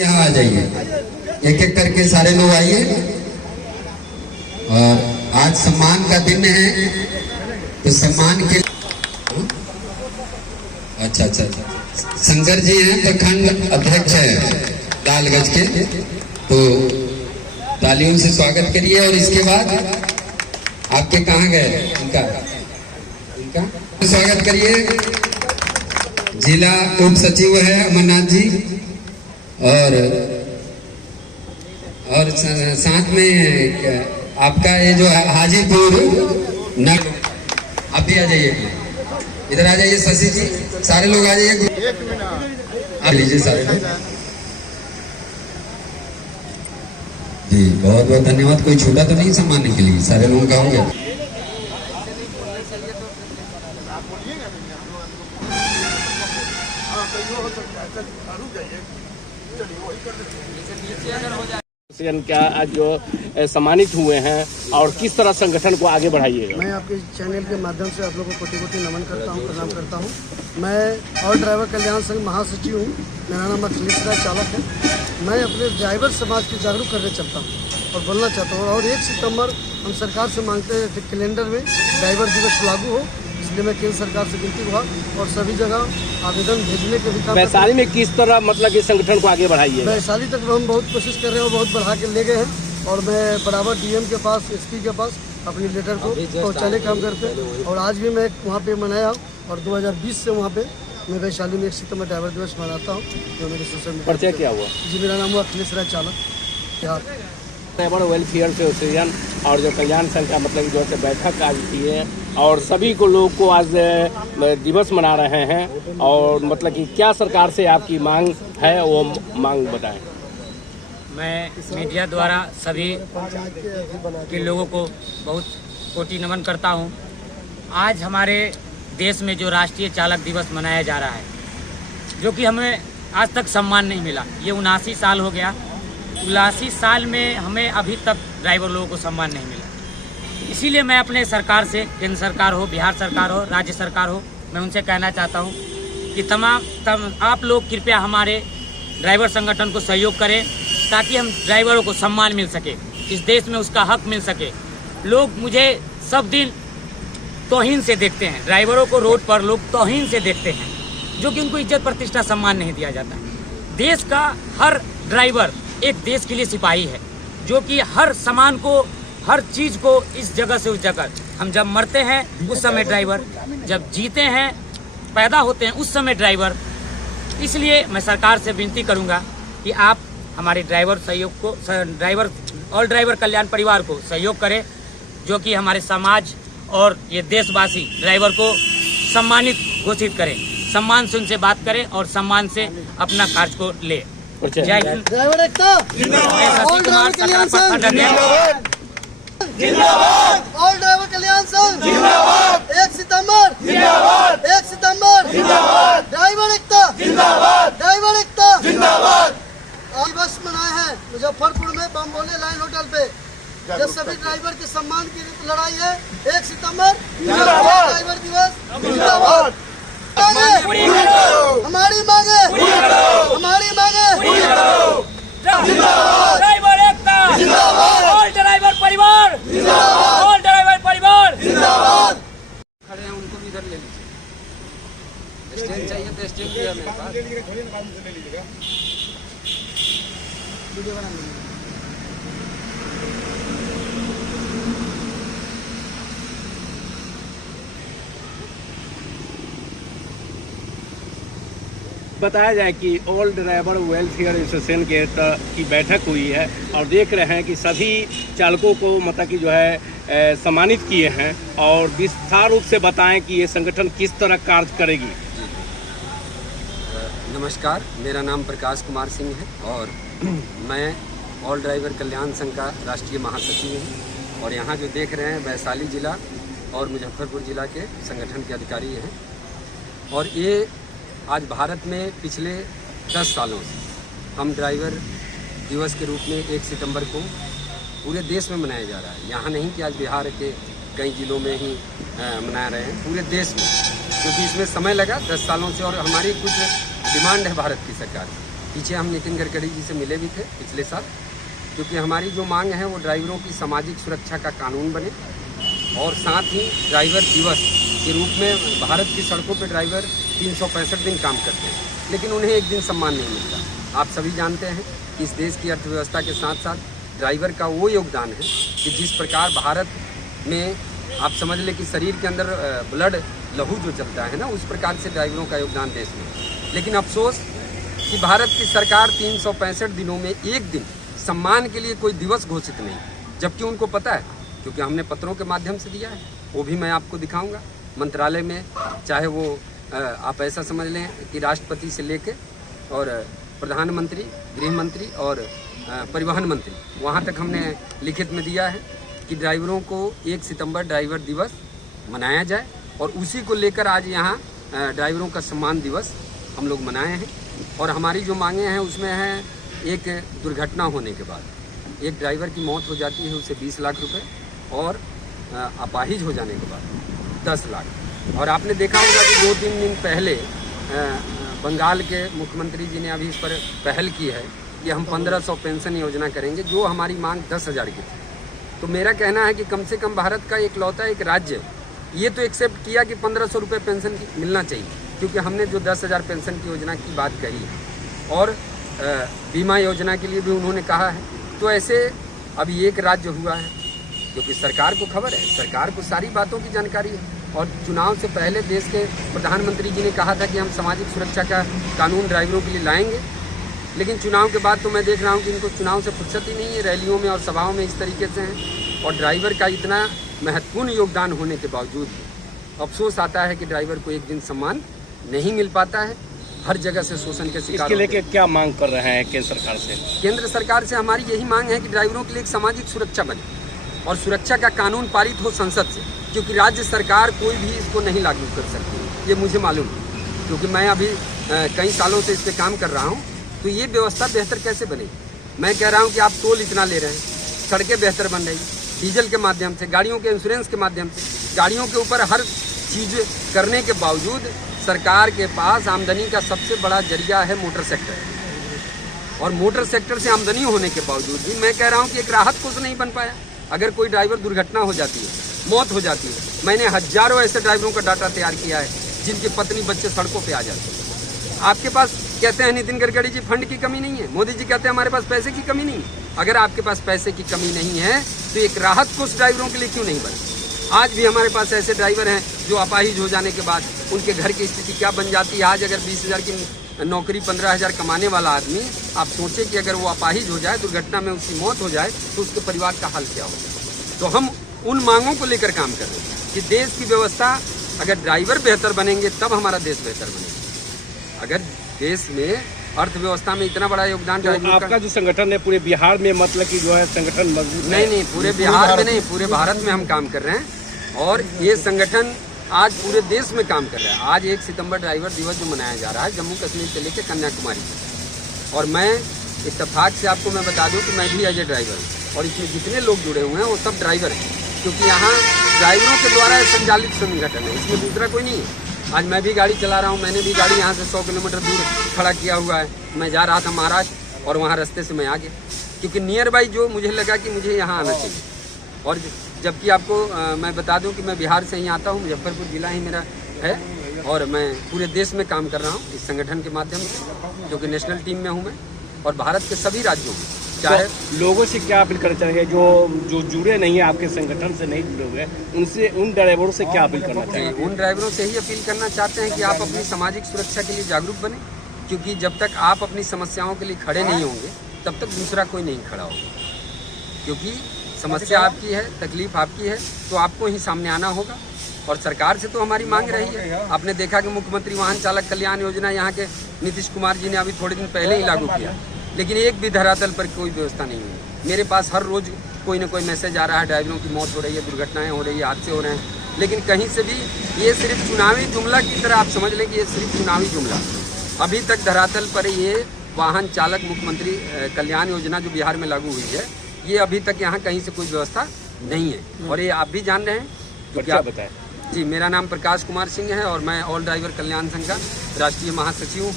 यहाँ आ जाइए, एक एक करके सारे लोग आइए। और आज सम्मान का दिन है, तो सम्मान के अच्छा शंकर जी हैं, प्रखंड अध्यक्ष है लालगंज के, तो तालियों से स्वागत करिए। और इसके बाद आपके कहाँ गए, इनका स्वागत करिए। जिला उप सचिव है अमरनाथ जी, और साथ में आपका ये जो हाजीपुर नग, आप भी आ जाइए, इधर आ जाइए शशि जी, सारे लोग आ जाइए, आ लीजिए सारे लोग जी। बहुत बहुत धन्यवाद। कोई छूटा तो नहीं सम्मानने के लिए, सारे लोगों का हो गया। क्या आज जो सम्मानित हुए हैं और किस तरह संगठन को आगे बढ़ाइएगा? मैं आपके चैनल के माध्यम से आप लोगों को कोटि कोटि नमन करता हूं, प्रणाम करता हूं। मैं ऑल ड्राइवर कल्याण संघ महासचिव हूं। मेरा नाम अखिलेश राय चालक है। मैं अपने ड्राइवर समाज को जागरूक करने चलता हूं और बोलना चाहता हूं। और 1 सितंबर हम सरकार से मांगते हैं कि कैलेंडर में ड्राइवर दिवस लागू हो, इसलिए मैं केंद्र सरकार से विनती हुआ और सभी जगह आवेदन भेजने के भी काम। वैशाली में किस तरह मतलब कि संगठन को आगे बढ़ाइए? वैशाली तक हम बहुत कोशिश कर रहे हैं और बहुत बढ़ा के ले गए हैं। और मैं बराबर डीएम के पास, एसपी के पास अपनी लेटर को पहुँचाने काम करते हैं। और आज भी मैं वहाँ पे मनाया और 2020 से वहाँ पे मैं वैशाली में 1 सितंबर ड्राइवर दिवस मनाता हूँ, जो मेरे सोशल मीडिया। परिचय क्या हुआ जी? मेरा नाम हुआ अखिलेश राय चालक, बिहार। ड्राइवर वेलफेयर एसोसिएशन और जो कल्याण संघ का मतलब जो है बैठक आज की है और सभी को लोग को आज दिवस मना रहे हैं। और मतलब कि क्या सरकार से आपकी मांग है, वो मांग बताएं। मैं मीडिया द्वारा सभी के लोगों को बहुत कोटि नमन करता हूं। आज हमारे देश में जो राष्ट्रीय चालक दिवस मनाया जा रहा है, जो कि हमें आज तक सम्मान नहीं मिला। ये 79 साल हो गया। 79 साल में हमें अभी तक ड्राइवर लोगों को सम्मान नहीं मिला। इसीलिए मैं अपने सरकार से, केंद्र सरकार हो, बिहार सरकार हो, राज्य सरकार हो, मैं उनसे कहना चाहता हूँ कि आप लोग कृपया हमारे ड्राइवर संगठन को सहयोग करें, ताकि हम ड्राइवरों को सम्मान मिल सके, इस देश में उसका हक मिल सके। लोग मुझे सब दिन तौहीन से देखते हैं, ड्राइवरों को रोड पर लोग तौहीन से देखते हैं, जो कि उनको इज्जत प्रतिष्ठा सम्मान नहीं दिया जाता। देश का हर ड्राइवर एक देश के लिए सिपाही है, जो कि हर सामान को, हर चीज़ को इस जगह से उस जगह, हम जब मरते हैं उस समय ड्राइवर, जब जीते हैं, पैदा होते हैं उस समय ड्राइवर। इसलिए मैं सरकार से विनती करूंगा कि आप हमारे ड्राइवर सहयोग को, ऑल ड्राइवर कल्याण परिवार को सहयोग करें, जो कि हमारे समाज और ये देशवासी ड्राइवर को सम्मानित घोषित करें, सम्मान से उनसे बात करें और सम्मान से अपना कार्य को ले। जय हिंद। ड्राइवर एकता जिंदाबाद, ऑल ड्राइवर कल्याण संघ जिंदाबाद, ऑल ड्राइवर कल्याण संघ जिंदाबाद। 1 सितंबर जिंदाबाद, 1 सितंबर जिंदाबाद, ड्राइवर एकता जिंदाबाद, ड्राइवर एकता जिंदाबाद। दिवस मनाए हैं मुजफ्फरपुर में बम्बोले लाइन होटल पे। ये सभी ड्राइवर के सम्मान की लड़ाई है। 1 सितंबर ड्राइवर दिवस जिंदाबाद। हमारी मांगे, हमारी मांगे जिंदाबाद, ड्राइवर एकता जिंदाबाद, ऑल ड्राइवर परिवार जिंदाबाद, ऑल ड्राइवर परिवार जिंदाबाद। खड़े हैं, उनको भी इधर ले लीजिए। स्टैंड चाहिए तो स्टैंड भी है मेरे पास। बताया जाए कि ऑल ड्राइवर वेलफेयर एसोसिएशन की बैठक हुई है और देख रहे हैं कि सभी चालकों को मतलब कि जो है सम्मानित किए हैं। और विस्तार रूप से बताएं कि ये संगठन किस तरह कार्य करेगी। नमस्कार, मेरा नाम प्रकाश कुमार सिंह है और मैं ऑल ड्राइवर कल्याण संघ का राष्ट्रीय महासचिव हूँ। और यहाँ जो देख रहे हैं वैशाली जिला और मुजफ्फरपुर जिला के संगठन के अधिकारी हैं। और ये आज भारत में पिछले 10 सालों से हम ड्राइवर दिवस के रूप में 1 सितंबर को पूरे देश में मनाया जा रहा है। यहाँ नहीं कि आज बिहार के कई जिलों में ही मना रहे हैं, पूरे देश में, क्योंकि इसमें समय लगा 10 सालों से। और हमारी कुछ डिमांड है भारत की सरकार पीछे हम नितिन गडकरी जी से मिले भी थे पिछले साल, क्योंकि हमारी जो मांग है वो ड्राइवरों की सामाजिक सुरक्षा का कानून बने और साथ ही ड्राइवर दिवस के रूप में भारत की सड़कों पर ड्राइवर 365 दिन काम करते हैं, लेकिन उन्हें एक दिन सम्मान नहीं मिलता। आप सभी जानते हैं कि इस देश की अर्थव्यवस्था के साथ साथ ड्राइवर का वो योगदान है कि जिस प्रकार भारत में आप समझ लें कि शरीर के अंदर ब्लड लहू जो चलता है ना, उस प्रकार से ड्राइवरों का योगदान देश में। लेकिन अफसोस कि भारत की सरकार 365 दिनों में एक दिन सम्मान के लिए कोई दिवस घोषित नहीं, जबकि उनको पता है, क्योंकि हमने पत्रों के माध्यम से दिया है, वो भी मैं आपको दिखाऊंगा। मंत्रालय में चाहे वो आप ऐसा समझ लें कि राष्ट्रपति से लेके और प्रधानमंत्री, गृह मंत्री और परिवहन मंत्री, वहाँ तक हमने लिखित में दिया है कि ड्राइवरों को 1 सितंबर ड्राइवर दिवस मनाया जाए और उसी को लेकर आज यहाँ ड्राइवरों का सम्मान दिवस हम लोग मनाए हैं। और हमारी जो मांगे हैं उसमें है, एक दुर्घटना होने के बाद एक ड्राइवर की मौत हो जाती है, उसे 20 लाख रुपए और अपाहिज हो जाने के बाद 10 लाख। और आपने देखा होगा कि 2-3 दिन पहले बंगाल के मुख्यमंत्री जी ने अभी इस पर पहल की है कि हम 1500 पेंशन योजना करेंगे, जो हमारी मांग 10,000 की थी। तो मेरा कहना है कि कम से कम भारत का इकलौता एक राज्य ये तो एक्सेप्ट किया कि 1500 रुपये पेंशन मिलना चाहिए, क्योंकि हमने जो 10,000 पेंशन की योजना की बात कही है और बीमा योजना के लिए भी उन्होंने कहा है। तो ऐसे अभी एक राज्य हुआ है, क्योंकि सरकार को खबर है, सरकार को सारी बातों की जानकारी है। और चुनाव से पहले देश के प्रधानमंत्री जी ने कहा था कि हम सामाजिक सुरक्षा का कानून ड्राइवरों के लिए लाएंगे, लेकिन चुनाव के बाद तो मैं देख रहा हूँ कि इनको चुनाव से फुर्सत ही नहीं है, रैलियों में और सभाओं में इस तरीके से हैं। और ड्राइवर का इतना महत्वपूर्ण योगदान होने के बावजूद अफसोस आता है कि ड्राइवर को एक दिन सम्मान नहीं मिल पाता है, हर जगह से शोषण के शिकार। इसके लेके क्या मांग कर रहे हैं केंद्र सरकार से? केंद्र सरकार से हमारी यही मांग है कि ड्राइवरों के लिए एक सामाजिक सुरक्षा बने और सुरक्षा का कानून पारित हो संसद से, क्योंकि राज्य सरकार कोई भी इसको नहीं लागू कर सकती, ये मुझे मालूम है, क्योंकि मैं अभी कई सालों से इस पर काम कर रहा हूँ। तो ये व्यवस्था बेहतर कैसे बनेगी? मैं कह रहा हूँ कि आप टोल इतना ले रहे हैं, सड़कें बेहतर बन रही, डीजल के माध्यम से, गाड़ियों के इंश्योरेंस के माध्यम से, गाड़ियों के ऊपर हर चीज़ करने के बावजूद सरकार के पास आमदनी का सबसे बड़ा जरिया है मोटर सेक्टर। और मोटर सेक्टर से आमदनी होने के बावजूद भी मैं कह रहा हूँ कि एक राहत कोष नहीं बन पाया। अगर कोई ड्राइवर दुर्घटना हो जाती है, मौत हो जाती है, मैंने हजारों ऐसे ड्राइवरों का डाटा तैयार किया है जिनकी पत्नी बच्चे सड़कों पे आ जाते हैं। आपके पास कहते हैं नितिन गडकरी जी फंड की कमी नहीं है, मोदी जी कहते हैं हमारे पास पैसे की कमी नहीं है। अगर आपके पास पैसे की कमी नहीं है तो एक राहत कोष ड्राइवरों के लिए क्यों नहीं बने? आज भी हमारे पास ऐसे ड्राइवर हैं जो अपाहिज हो जाने के बाद उनके घर की स्थिति क्या बन जाती है। आज अगर 20,000 की नौकरी 15,000 कमाने वाला आदमी, आप सोचें कि अगर वो अपाहिज हो जाए, दुर्घटना में उसकी मौत हो जाए, तो उसके परिवार का हाल क्या होगा। तो हम उन मांगों को लेकर काम कर रहे हैं कि देश की व्यवस्था, अगर ड्राइवर बेहतर बनेंगे तब हमारा देश बेहतर बनेगा। अगर देश में अर्थव्यवस्था में इतना बड़ा योगदान तो आपका जो संगठन है पूरे बिहार में, मतलब कि जो है संगठन मजबूत है? नहीं, पूरे बिहार में नहीं, पूरे भारत में हम काम कर रहे हैं और ये संगठन आज पूरे देश में काम कर रहा है। आज 1 सितंबर ड्राइवर दिवस जो मनाया जा रहा है जम्मू कश्मीर से लेकर कन्याकुमारी, और मैं इत्तेफाक से आपको मैं बता दूं कि मैं भी एज ए ड्राइवर हूँ और इसमें जितने लोग जुड़े हुए हैं वो सब ड्राइवर हैं, क्योंकि यहाँ ड्राइवरों के द्वारा संचालित संगठन है, इसमें दूसरा कोई नहीं है। आज मैं भी गाड़ी चला रहा हूँ, मैंने भी गाड़ी यहाँ से 100 किलोमीटर दूर खड़ा किया हुआ है। मैं जा रहा था महाराष्ट्र और वहाँ रास्ते से मैं आ गया, क्योंकि नियर बाई जो मुझे लगा कि मुझे यहाँ आना चाहिए। और जबकि आपको मैं बता दूं कि मैं बिहार से ही आता हूँ, मुजफ्फरपुर ज़िला ही मेरा है और मैं पूरे देश में काम कर रहा हूँ इस संगठन के माध्यम से, जो कि नेशनल टीम में हूँ मैं, और भारत के सभी राज्यों में। चाहे तो लोगों से क्या अपील करना चाहिए जो जुड़े नहीं है, आपके संगठन से नहीं जुड़े हुए, उनसे, उन ड्राइवरों से क्या अपील करना चाहिए? उन ड्राइवरों से ही अपील करना चाहते हैं कि आप अपनी सामाजिक सुरक्षा के लिए जागरूक बने, क्योंकि जब तक आप अपनी समस्याओं के लिए खड़े नहीं होंगे तब तक दूसरा कोई नहीं खड़ा होगा। क्योंकि समस्या आपकी है, तकलीफ आपकी है, तो आपको ही सामने आना होगा। और सरकार से तो हमारी मांग रही है। आपने देखा कि मुख्यमंत्री वाहन चालक कल्याण योजना यहाँ के नीतीश कुमार जी ने अभी थोड़े दिन पहले ही लागू किया, लेकिन एक भी धरातल पर कोई व्यवस्था नहीं है। मेरे पास हर रोज कोई ना कोई मैसेज आ रहा है, ड्राइवरों की मौत हो रही है, दुर्घटनाएं हो रही है, हादसे हो रहे हैं, लेकिन कहीं से भी ये सिर्फ चुनावी जुमला की तरह आप समझ लें कि ये सिर्फ चुनावी जुमला। अभी तक धरातल पर ये वाहन चालक मुख्यमंत्री कल्याण योजना जो बिहार में लागू हुई है, ये अभी तक यहाँ कहीं से कोई व्यवस्था नहीं है। और ये आप भी जान रहे हैं, क्योंकि आप बताएं। जी, मेरा नाम प्रकाश कुमार सिंह है और मैं ऑल ड्राइवर कल्याण संघ का राष्ट्रीय महासचिव हूँ।